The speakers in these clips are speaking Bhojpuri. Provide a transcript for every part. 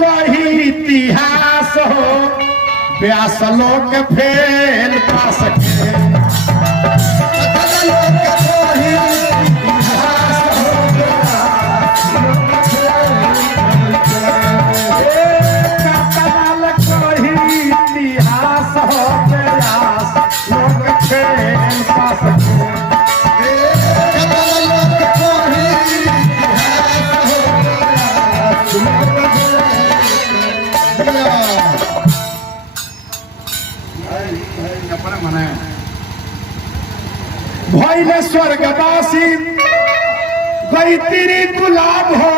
कही इतिहास हो व्यास लोग फेल पा सके भैले स्वर्गवासी गई तेरी गुलाब हो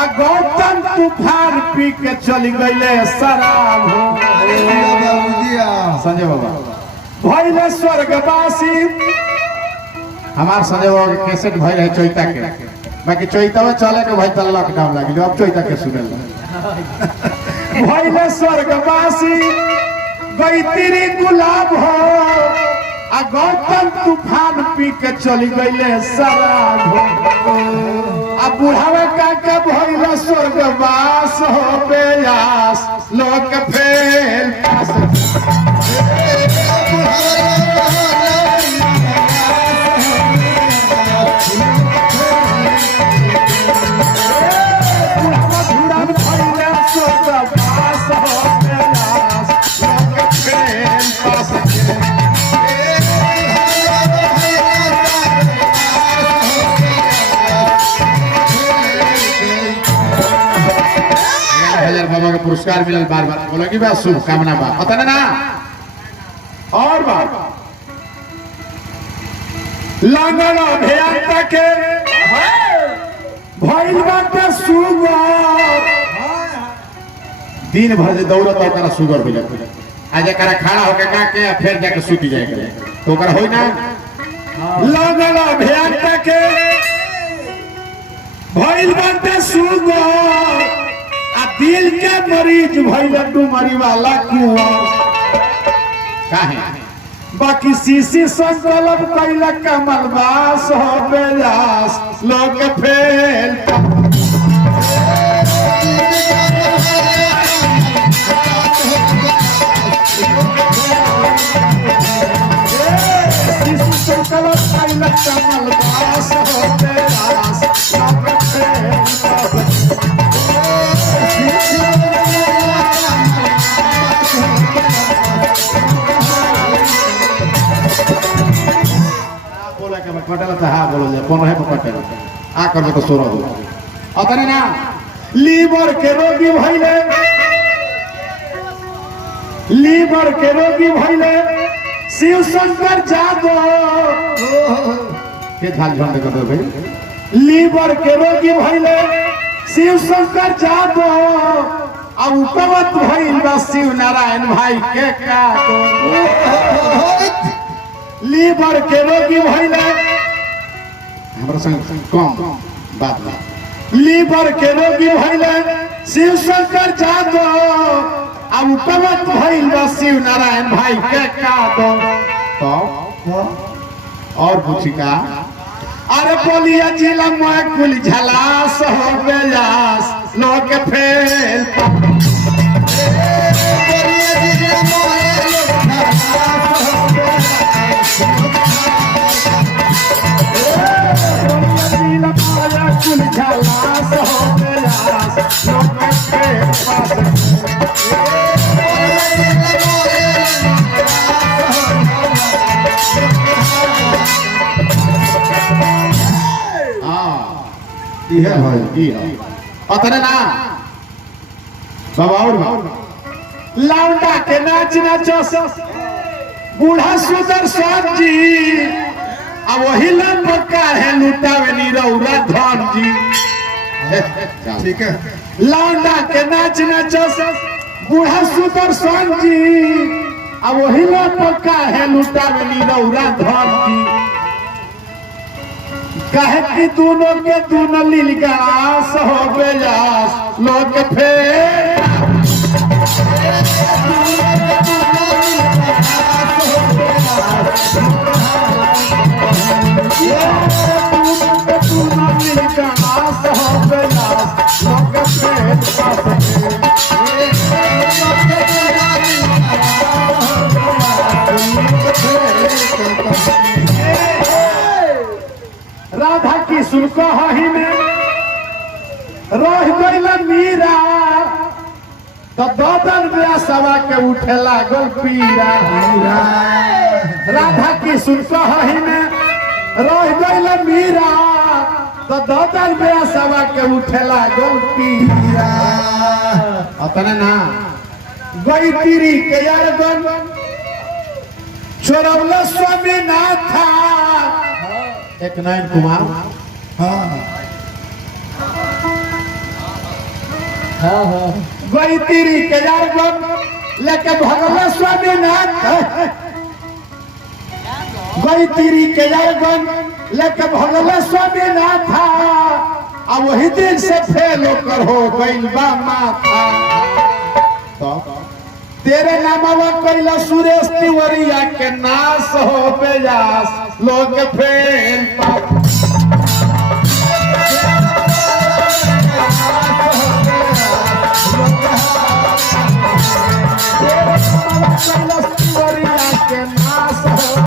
आ गौतम तूफान पी के चली गईले शराब हो संजय बाबा भैले स्वर्गवासी हमार संजय बाबा के कैसेट भइल है चैता के बाकी चैता में चले के भाई तल्ला लॉकडाउन लगी अब चैता के सुने भैले स्वर्गवासी गई तेरी गुलाब हो आ गौतम तूफान पी के चली गईले शराब हो आ बुढ़ावा काका भइला स्वर्गवास हो बेयास लोक फेल पास बाबा का पुरस्कार मिलल बार बार बोला कि बा शुभकामना बा पता ना और बार लागल अभियंता के भइल बाटे सुगर दिन भर दौड़त ओकरा सुगर हो जाए आज एकरा खड़ा होके का के फिर जाके सूती जाए करे तो ओकरा होई ना लागल अभियंता के भइल बाटे सुगर दिल के मरीज भइल डुमरी वाला कुआं काहे बाकी सीसी संकल्प कैला कमलवास हो बेलास लोग फेल सीसी संकल्प कैला कमलवास हो बेलास लोग फेल कटल था हाँ बोलो जे कौन है कटल आ कर तो सोरो दो अतने ना लीवर के रोगी भइले शिव शंकर जादव के झाल झंड कर दो भाई लीवर के रोगी भइले शिव शंकर जादव आ उपवत भइल बा शिव नारायण भाई के का लीवर के रोगी भइले हमरा संग कम बात लीवर के रोगी भइले शिव शंकर जादव आ उपवत भइल बा शिव नारायण भाई के का तो और पूछी का अरे बोलिया जिला मैं कुल झलास हो बेलास लोग फेल कुल झलास हो बेलास लोग फेल अतने ना बाबा और लौंडा के नाच नाचो बूढ़ा सुदर्शन जी अब वही लंबका है लुटावे निरौरा धन जी ठीक है लौंडा के नाच नाचो बूढ़ा सुदर्शन जी अब वही लंबका है लुटावे निरौरा धन जी कहे कि दोनों के दोनों लीलगास हो बेलास लोग फेल लीलगास हो बेलास लोग रह गइल मीरा तो ददन व्यासवा के उठे लागल पीरा राधा कृष्ण कहि में रह गइल मीरा तो ददन व्यासवा के उठे लागल पीरा अतने ना गई तीरी के यारगन चोरवला स्वामीनाथ एक नयन कुमार गई तीरी के यारगन लेके भगवान स्वामीनाथ गई तीरी के यारगन लेके भगवान स्वामीनाथ अब वही दिन से फेल होकर हो गइल बा माथा तेरे नामवा कैला सुरेश तिवरिया के नाश हो बेयास लोग फेल तेरे नामवा कैला तिवरिया के